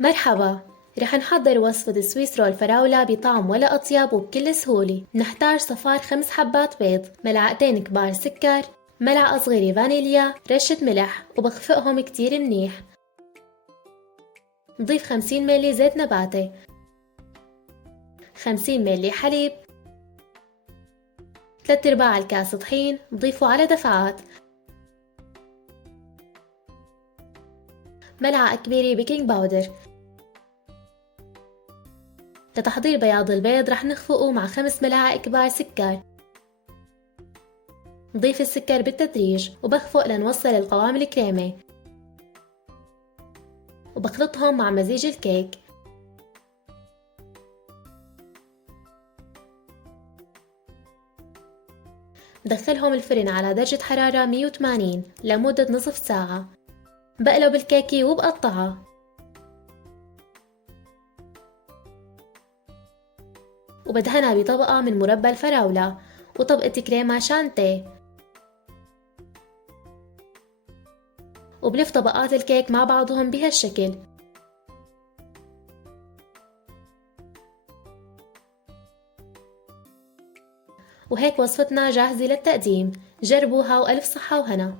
مرحبا، رح نحضر وصفة سويس رول فراولة بطعم ولا أطيب وبكل سهولة. نحتاج صفار 5 حبات بيض، ملعقتين كبار سكر، ملعقة صغيرة فانيليا، رشة ملح، وبخفقهم كتير منيح. نضيف 50 ملي زيت نباتي، 50 ملي حليب، 3/4 الكاس طحين نضيفه على دفعات، ملعقة كبيرة بيكنج باودر. لتحضير بياض البيض رح نخفقه مع 5 ملاعق كبار سكر. نضيف السكر بالتدريج وبخفق لنوصل القوام الكريمي، وبخلطهم مع مزيج الكيك. بدخلهم الفرن على درجة حرارة 180 لمدة نصف ساعة. بقلب الكيكة وبقطعها، وبدهنها بطبقة من مربى الفراولة وطبقة كريمة شانتيه، وبلف طبقات الكيك مع بعضهم بهالشكل. وهيك وصفتنا جاهزة للتقديم. جربوها وألف صحة وهنا.